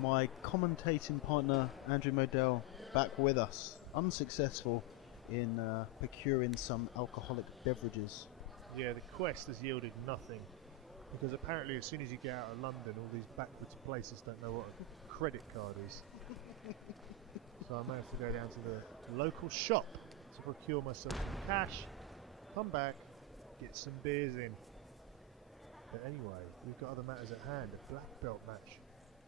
My commentating partner Andrew Modell back with us, unsuccessful in procuring some alcoholic beverages. Yeah, the quest has yielded nothing, because apparently as soon as you get out of London, all these backwards places don't know what a credit card is. So I may have to go down to the local shop to procure myself some cash, come back, get some beers in. But anyway, we've got other matters at hand. A black belt match.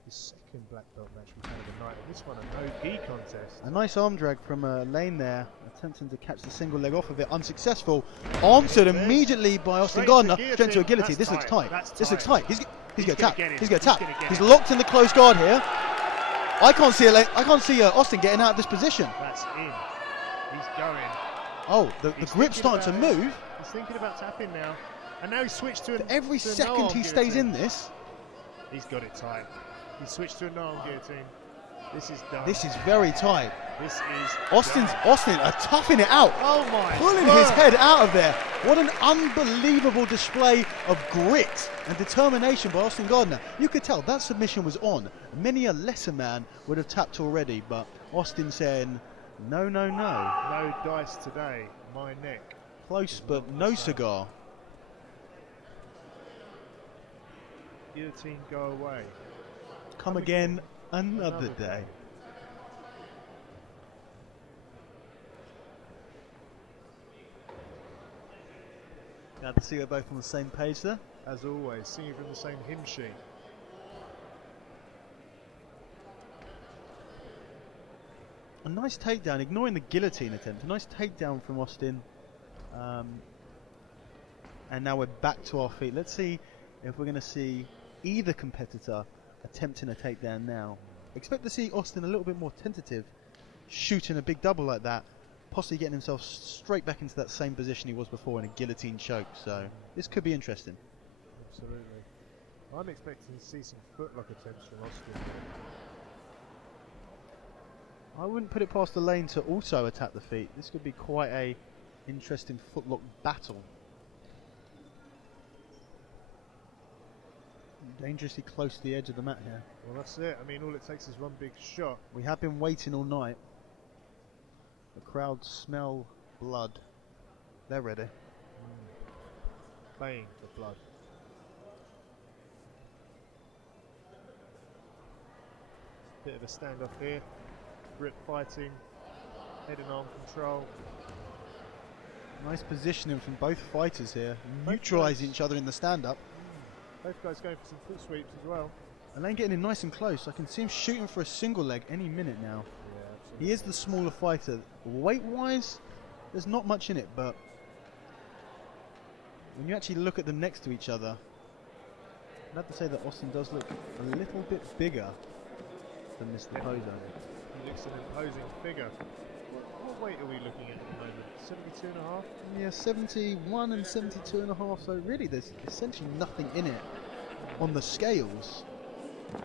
The second black belt match we've had of the night, and this one a no-gi contest. A nice arm drag from Lane there, attempting to catch the single leg off of it, unsuccessful. Answered immediately by Austin Gardner, straight into a guillotine. This looks tight. This looks tight. He's going to tap. He's going to tap. He's locked in the close guard here. I can't see Austin getting out of this position. That's in. He's going. Oh, the grip's starting to move. He's thinking about tapping now. And now he's switched to every second he stays in this. He's got it tight. He switched to a no-arm guillotine. This is done. This is very tight. This is Austin are toughing it out. Oh my Pulling God. his head out of there. What an unbelievable display of grit and determination by Austin Gardner. You could tell that submission was on. Many a lesser man would have tapped already, but Austin saying, no, no, no. No dice today, my neck. Close, but no cigar. Guillotine, go away. Come again another day. Glad to see we're both on the same page there. As always, singing from the same hymn sheet. A nice takedown, ignoring the guillotine attempt. A nice takedown from Austin. And now we're back to our feet. Let's see if we're going to see either competitor attempting a takedown now. Expect to see Austin a little bit more tentative, shooting a big double like that, possibly getting himself straight back into that same position he was before in a guillotine choke. So this could be interesting. Absolutely. I'm expecting to see some footlock attempts from Austin. I wouldn't put it past the Lane to also attack the feet. This could be quite a interesting footlock battle. Dangerously close to the edge of the mat here. Well, that's it. I mean, all it takes is one big shot. We have been waiting all night. The crowd smell blood. They're ready. Baying for blood. Bit of a standoff here. Grip fighting. Head and arm control. Nice positioning from both fighters here. Neutralising each other in the stand-up. Both guys going for some foot sweeps as well. Alain getting in nice and close. I can see him shooting for a single leg any minute now. Yeah, absolutely. He is the smaller fighter. Weight-wise, there's not much in it, but when you actually look at them next to each other, I'd have to say that Austin does look a little bit bigger than Mr. Pozo. He looks an imposing figure. What weight are we looking at the moment? 72 and a half? Yeah, 71 and 72 and a half, so really there's essentially nothing in it on the scales. I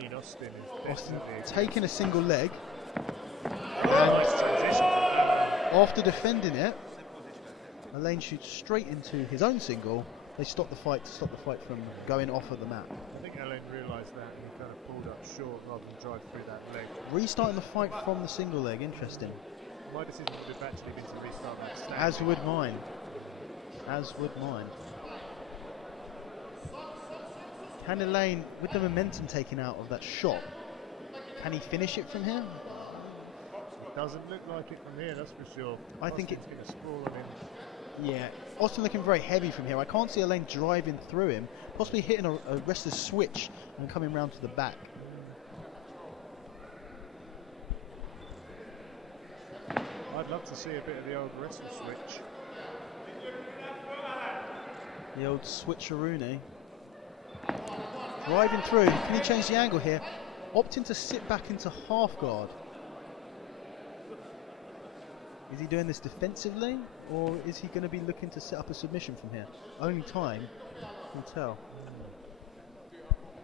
mean, Austin is taking a single leg. Nice transition from after defending it, Alain shoots straight into his own single. They stop the fight to stop the fight from going off of the mat. I think Alain realised that and he kind of pulled up short rather than drive through that leg. Restarting the fight from the single leg, interesting. My decision would have actually been to restart that stand. As would mine. As would mine. Can Alain, with the momentum taken out of that shot, can he finish it from here? It doesn't look like it from here, that's for sure. I think it's going to sprawl on him. Yeah, Austin looking very heavy from here. I can't see Alain driving through him, possibly hitting a wrestler's switch and coming round to the back. I'd love to see a bit of the old wrestle switch. The old switcheroony. Driving through, can he change the angle here? Opting to sit back into half guard. Is he doing this defensively, or is he going to be looking to set up a submission from here? Only time will tell.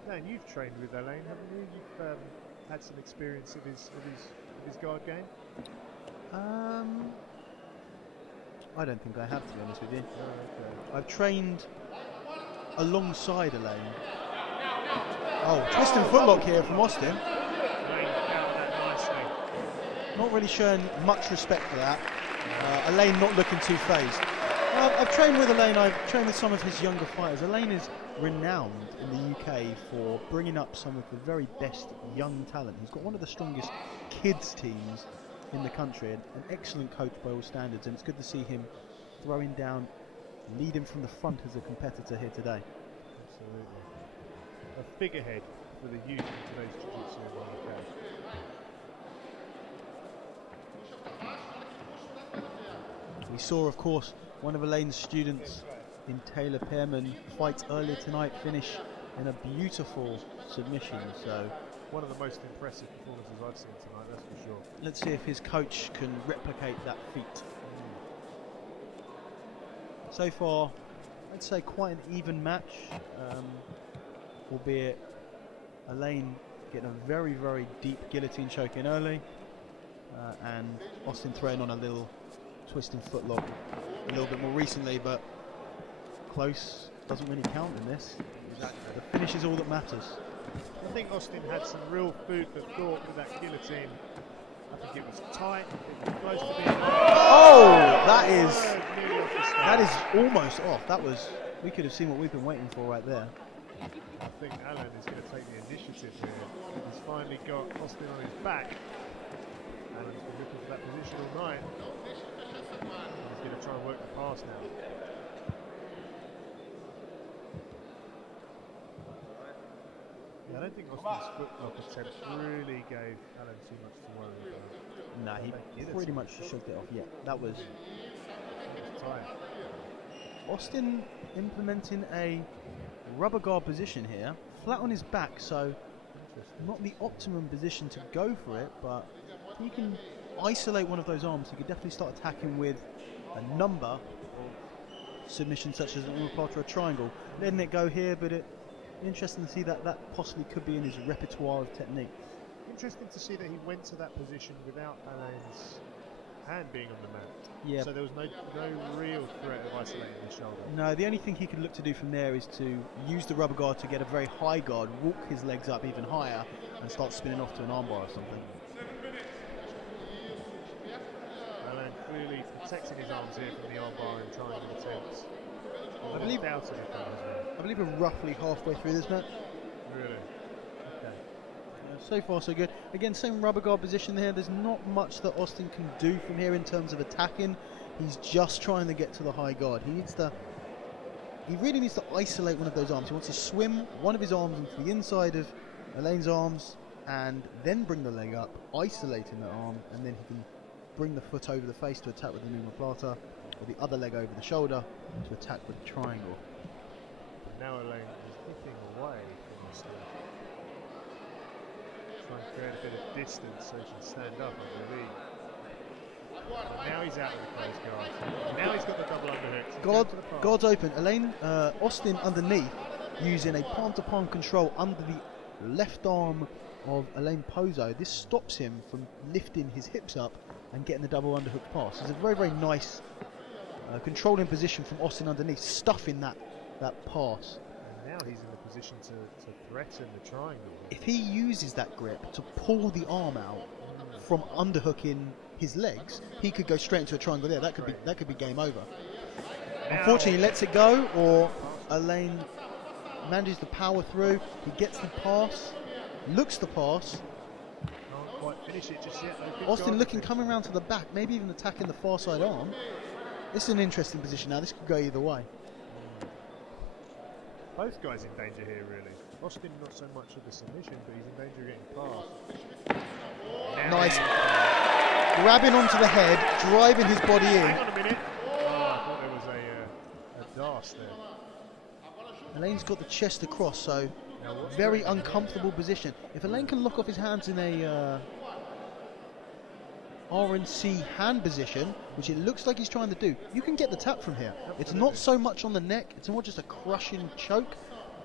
Man, you've trained with Alain, haven't you? You've had some experience of his guard game. I don't think I have, to be honest with you. Oh, okay. I've trained alongside Alain, Oh, twisting footlock here from Austin. Alain out that nicely. Not really showing much respect for that. Alain not looking too phased. I've trained with Alain, I've trained with some of his younger fighters. Alain is renowned in the UK for bringing up some of the very best young talent. He's got one of the strongest kids teams in the country, and an excellent coach by all standards, and it's good to see him throwing down, leading from the front as a competitor here today. Absolutely. A figurehead for the youth in today's jiu-jitsu in the UK. We saw, of course, one of Alain's students in Taylor Pearman fight earlier tonight, finish in a beautiful submission. So one of the most impressive performances I've seen tonight, that's for sure. Let's see if his coach can replicate that feat. So far, I'd say quite an even match, albeit Alain getting a very, very deep guillotine choke in early, and Austin throwing on a little twisting footlock a little bit more recently, but close doesn't really count in this. Exactly. The finish is all that matters. I think Austin had some real food for thought with that guillotine. I think it was tight, it was close to being that is almost off. We could have seen what we've been waiting for right there. I think Alain is going to take the initiative here. He's finally got Austin on his back. Alain's been looking for that position all night. He's going to try and work the pass now. Yeah, I don't think Austin's footlock attempt really gave Alain too much to worry about. Nah, he pretty much shoved it off. Yeah, that was tight. Austin implementing a rubber guard position here, flat on his back, so not the optimum position to go for it, but if he can isolate one of those arms, he could definitely start attacking with a number of submissions such as an omoplata or a triangle. Letting it go here, but interesting to see that possibly could be in his repertoire of techniques. Interesting to see that he went to that position without Alain's hand being on the mat. Yeah. So there was no real threat of isolating the shoulder. No, the only thing he could look to do from there is to use the rubber guard to get a very high guard, walk his legs up even higher, and start spinning off to an armbar or something. Alain clearly protecting his arms here from the armbar and triangle attempts. I believe we're roughly halfway through this match. Really? Okay. So far so good. Again, same rubber guard position there. There's not much that Austin can do from here in terms of attacking. He's just trying to get to the high guard. He really needs to isolate one of those arms. He wants to swim one of his arms into the inside of Alain's arms and then bring the leg up, isolating that arm, and then he can bring the foot over the face to attack with the omoplata, or the other leg over the shoulder to attack with the triangle. But now Alain is hipping away from Austin. Trying to create a bit of distance so he can stand up, I believe. But now he's out of the close guard. Now he's got the double underhook. Guard's open. Austin underneath, using a palm-to-palm control under the left arm of Alain Pozo. This stops him from lifting his hips up and getting the double underhook pass. It's a very, very nice controlling position from Austin underneath, stuffing that pass. And now he's in the position to threaten the triangle. If he uses that grip to pull the arm out from underhooking his legs, he could go straight into a triangle there. That could be game over. Now, unfortunately, he lets it go, or Alain manages to power through. He gets the pass, looks the pass. Can't quite finish it just yet. Austin coming around to the back, maybe even attacking the far side arm. This is an interesting position now. This could go either way. Both guys in danger here, really. Austin not so much of the submission, but he's in danger of getting past. Nice. Grabbing onto the head, driving his body in. Hang on a minute. Oh, I thought there was a dast there. Alain's got the chest across, so very uncomfortable position. If Alain can lock off his hands in a RNC hand position, which it looks like he's trying to do, you can get the tap from here. Absolutely. It's not so much on the neck, it's more just a crushing choke,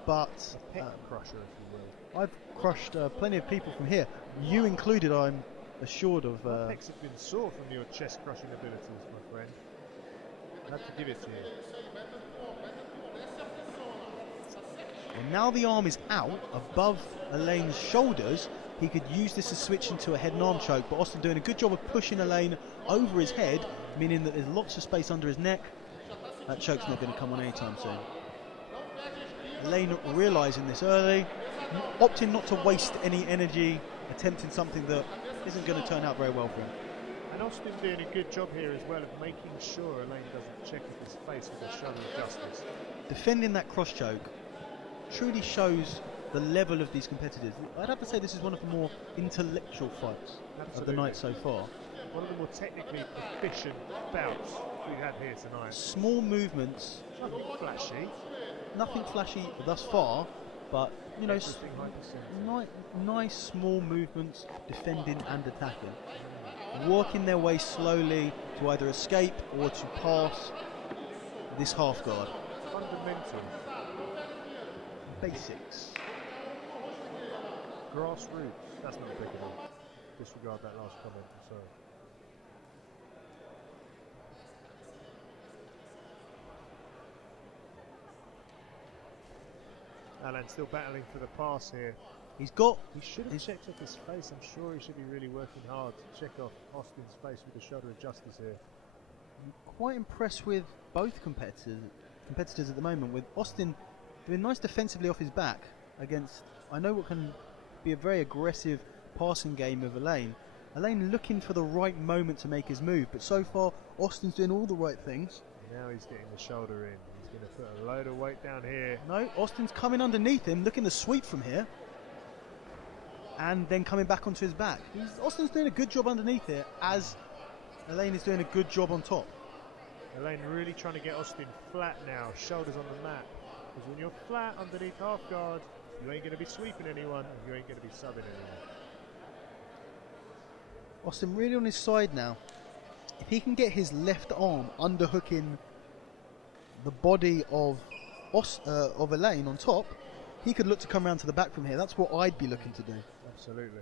but a pec crusher, if you will. I've crushed plenty of people from here, you included, I'm assured of. Pecs have been sore from your chest crushing abilities, my friend. I have to give it to you. Well, now the arm is out above Alain's shoulders, he could use this to switch into a head and arm choke, but Austin doing a good job of pushing Alain over his head, meaning that there's lots of space under his neck. That choke's not going to come on anytime soon. Alain realising this early, opting not to waste any energy, attempting something that isn't going to turn out very well for him. And Austin doing a good job here as well of making sure Alain doesn't check his face with a shudder of justice. Defending that cross choke truly shows the level of these competitors. I'd have to say this is one of the more intellectual fights of the night so far. One of the more technically proficient bouts we've had here tonight. Small movements. Nothing flashy. Nothing flashy thus far, but you know, nice small movements, defending and attacking. Working their way slowly to either escape or to pass this half guard. Fundamental. Basics. Grassroots. That's not applicable. Disregard that last comment, I'm sorry. Alain still battling for the pass here. He should have checked off his face. I'm sure he should be really working hard to check off Austin's face with a shudder of justice here. I'm quite impressed with both competitors at the moment, with Austin doing nice defensively off his back against, I know what can be a very aggressive passing game of Alain. Alain looking for the right moment to make his move, but so far Austin's doing all the right things. Now he's getting the shoulder in. He's going to put a load of weight down here. No, Austin's coming underneath him, looking to sweep from here, and then coming back onto his back. Austin's doing a good job underneath here, as Alain is doing a good job on top. Alain really trying to get Austin flat now, shoulders on the mat. Because when you're flat underneath half guard, you ain't going to be sweeping anyone, and you ain't going to be subbing anyone. Austin really on his side now. If he can get his left arm underhooking the body of Alain on top, he could look to come around to the back from here. That's what I'd be looking to do. Absolutely.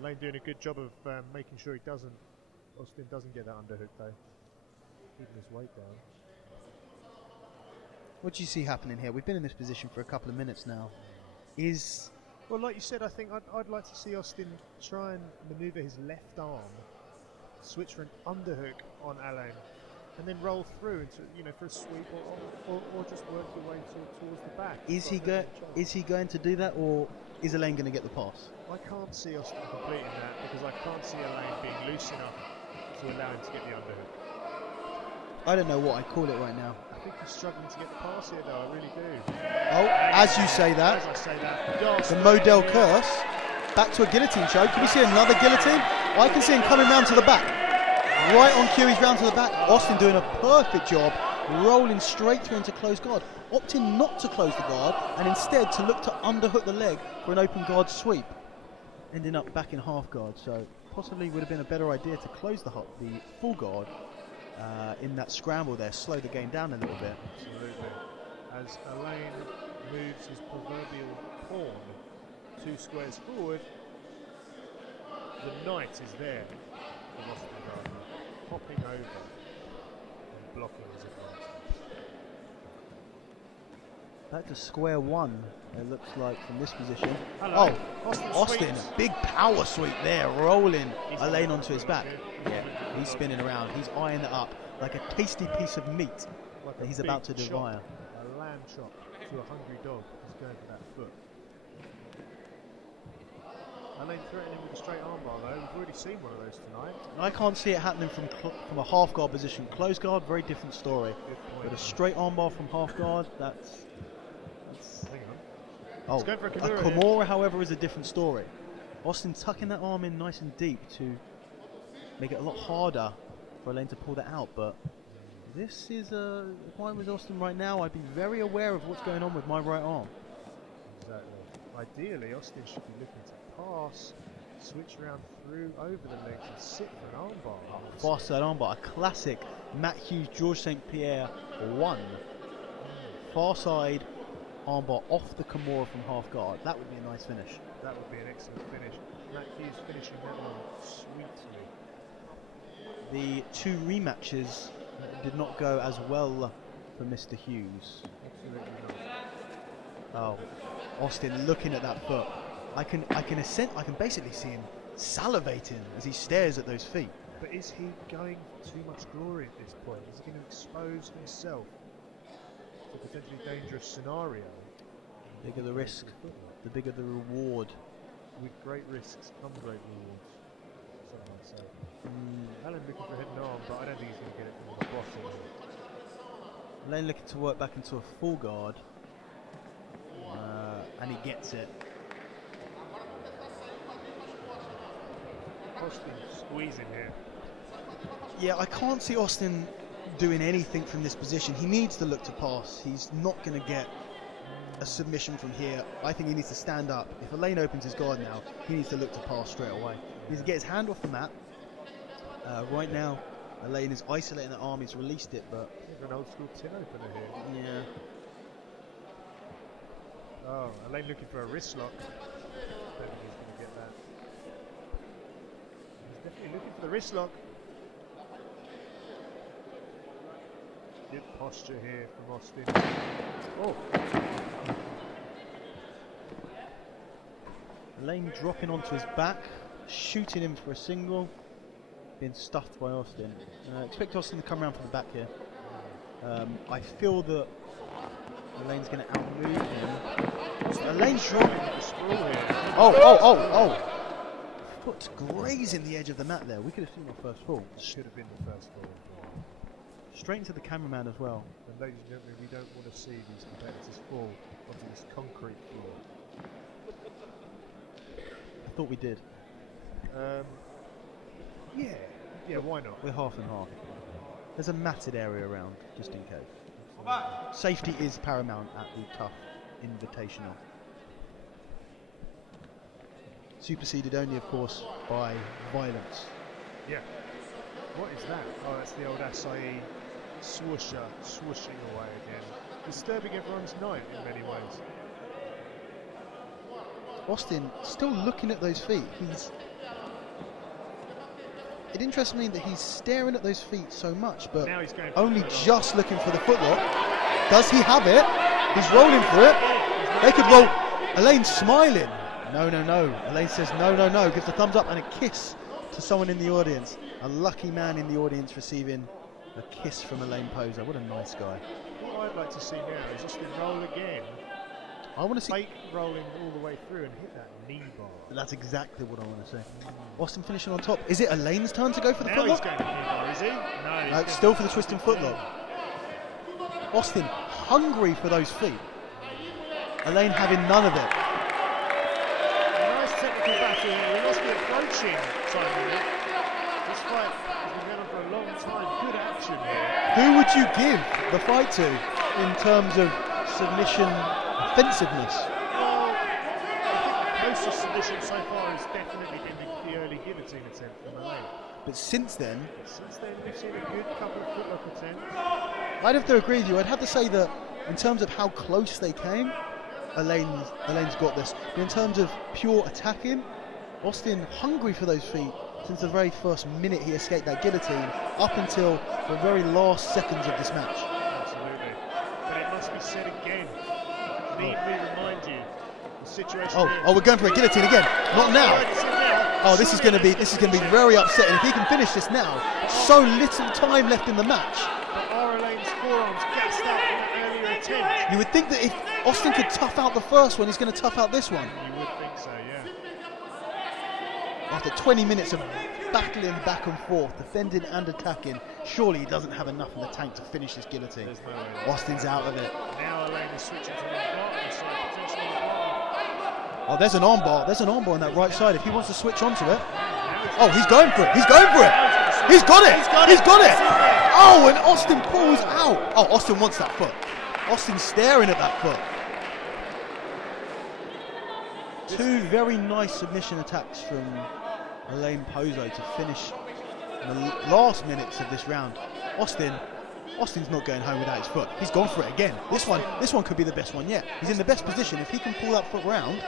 Alain doing a good job of making sure Austin doesn't get that underhook though. Keeping his weight down. What do you see happening here? We've been in this position for a couple of minutes now. Well, like you said, I think I'd like to see Austin try and manoeuvre his left arm, switch for an underhook on Alain, and then roll through into, for a sweep or just work your way towards the back. Is he going to do that, or is Alain going to get the pass? I can't see Austin completing that because I can't see Alain being loose enough to allow him to get the underhook. I don't know what I call it right now. I think he's struggling to get the pass here, though. I really do. Oh, as you say that, the Model curse. Back to a guillotine choke. Can we see another guillotine? I can see him coming round to the back. Right on cue, he's round to the back. Austin doing a perfect job, rolling straight through into closed guard, opting not to close the guard and instead to look to underhook the leg for an open guard sweep, ending up back in half guard. So possibly would have been a better idea to close the full guard in that scramble there, slow the game down a little bit. Absolutely. As Alain moves his proverbial pawn 2 squares forward, the knight is there for Austin Gardner, hopping over and blocking his advance. Back to square one, it looks like, from this position. Hello. Oh, Austin, big power sweep there, rolling Alain onto his back. Yeah, he's spinning around, he's eyeing it up like a tasty piece of meat that he's about to devour. A lamb chop to a hungry dog is going for that foot. Alain threatening with a straight armbar though. We've already seen one of those tonight. I can't see it happening from a half guard position. Close guard, very different story. But a straight armbar from half guard, that's hang on. Oh, going for a Kimura, however, is a different story. Austin tucking that arm in nice and deep to make it a lot harder for Alain to pull that out, but this is if I was Austin right now, I'd be very aware of what's going on with my right arm. Exactly. Ideally, Austin should be looking to pass, switch around through over the legs and sit for an armbar. Fast side armbar, a classic Matt Hughes, George St. Pierre 1. Far side armbar off the Kimura from half guard. That would be a nice finish. That would be an excellent finish. Matt Hughes finishing that one sweetly. The 2 rematches did not go as well for Mr. Hughes. Absolutely not. Oh, Austin looking at that foot. I can basically see him salivating as he stares at those feet. But is he going for too much glory at this point? Is he going to expose himself to a potentially dangerous scenario? The bigger the risk, the bigger the reward. With great risks come great rewards. Something like so. Alain looking for a hidden arm, but I don't think he's going to get it from the bottom. Alain looking to work back into a full guard. And he gets it. Austin squeezing here. Yeah, I can't see Austin doing anything from this position. He needs to look to pass. He's not going to get a submission from here. I think he needs to stand up. If Alain opens his guard now, he needs to look to pass straight away. He needs to get his hand off the mat. Right now, Alain is isolating the arm. He's released it, but... An old school tin opener here. Yeah. Oh, Alain looking for a wrist lock. I don't think he's going to get that. He's definitely looking for the wrist lock. Good posture here from Austin. Oh! Alain dropping onto his back, shooting him for a single, being stuffed by Austin. Expect Austin to come around from the back here. I feel that Alain's going to outmove him. Alain's dropping the sprawl here. Oh! Foot's grazing the edge of the mat there. We could have seen our first fall. Should have been the first fall. Straight into the cameraman as well. And ladies and gentlemen, we don't want to see these competitors fall onto this concrete floor. I thought we did. Yeah, why not? We're half and half. There's a matted area around, just in case. Safety is paramount at the Tuff Invitational. Superseded only, of course, by violence. Yeah. What is that? Oh, that's the old acai swoosher, swooshing away again. Disturbing everyone's night in many ways. Austin still looking at those feet. It interests me that he's staring at those feet so much, but now he's going only just looking for the footlock. Does he have it? He's rolling for it. They could roll. Alain's smiling. No. Alain says no. Gives the thumbs up and a kiss to someone in the audience. A lucky man in the audience receiving a kiss from Alain Pozo. What a nice guy. What I'd like to see now is just to roll again. I want to see fake rolling all the way through and hit that knee bar. That's exactly what I want to see. Austin finishing on top. Is it Alain's turn to go for the now footlock? He's going for the knee bar, is he? No, No, still for the twisting footlock. Austin hungry for those feet. Alain having none of it. A nice technical battle here. We must be approaching time limit. This fight has been going on for a long time. Good action here. Who would you give the fight to in terms of submission offensiveness? Well, I think most of submission so far has definitely been the early guillotine attempt from Alain. But since then, we've seen a good couple of footlock attempts. I'd have to agree with you. I'd have to say that in terms of how close they came, Alain's got this. But in terms of pure attacking, Austin hungry for those feet since the very first minute he escaped that guillotine up until the very last seconds of this match. Absolutely. But it must be said again. Need we remind you the situation. Oh, we're going for a guillotine again. Not now. Oh, this is going to be very upsetting if he can finish this now. So little time left in the match. But are Alain's forearms gassed out from that earlier attempt? You would think that if Austin could tough out the first one, he's going to tough out this one. You would think so, yeah. After 20 minutes of battling back and forth, defending and attacking, surely he doesn't have enough in the tank to finish this guillotine. There's no way. Austin's out of it. Now Alain is switching to the bottom, so potentially the bottom. Oh, there's an armbar. There's an armbar on that right side. If he wants to switch onto it. Oh, he's going for it. He's going for it. He's got it. He's got it. Oh, and Austin pulls out. Oh, Austin wants that foot. Austin's staring at that foot. Two very nice submission attacks from Alain Pozo to finish the last minutes of this round. Austin's not going home without his foot. He's gone for it again. This one could be the best one yet. He's in the best position. If he can pull that foot round.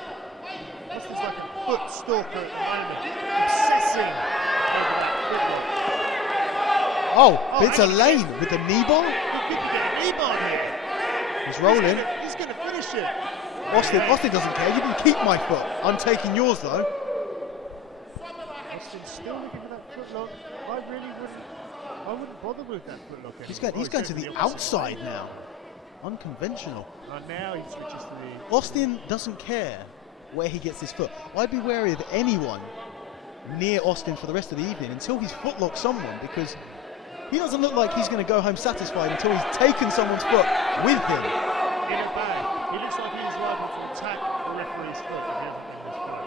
Austin's like a foot stalker at the moment, obsessing over that footlock. Oh, but it's Alain with the knee bar. He could get a knee bar here. He's rolling. He's going to finish it. Austin doesn't care. You can keep my foot. I'm taking yours though. Austin's still looking for that footlock. I wouldn't bother with that footlock anymore. He's going to the outside now. Unconventional. And now he switches to the... Austin doesn't care where he gets his foot. I'd be wary of anyone near Austin for the rest of the evening until he's footlocks someone, because he doesn't look like he's going to go home satisfied until he's taken someone's foot with him. In a bag. He looks like he's liable to attack the referee's foot if he hasn't got his foot.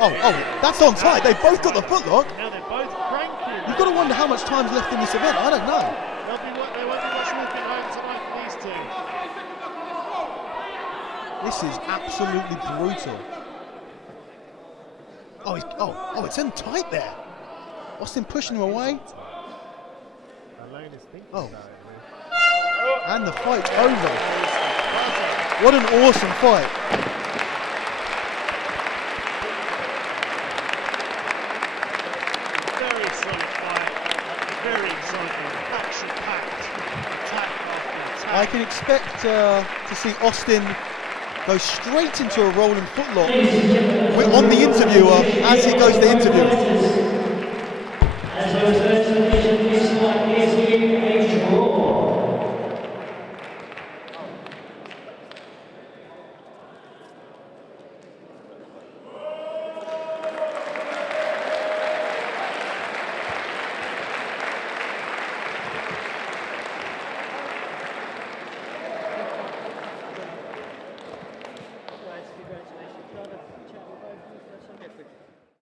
Oh, that's onside. They both got the footlock. Now they're both cranking. You've got to wonder how much time's left in this event. I don't know. They won't be much walking home tonight for these two. This is absolutely brutal. Oh, it's in tight there. Austin pushing him away. Alain is thinking Oh. about it. And the fight's over. What an awesome fight. Very solid fight. Very exciting. Action-packed. Attack after attack. I can expect to see Austin go straight into a rolling footlock on the interviewer as he goes to interview.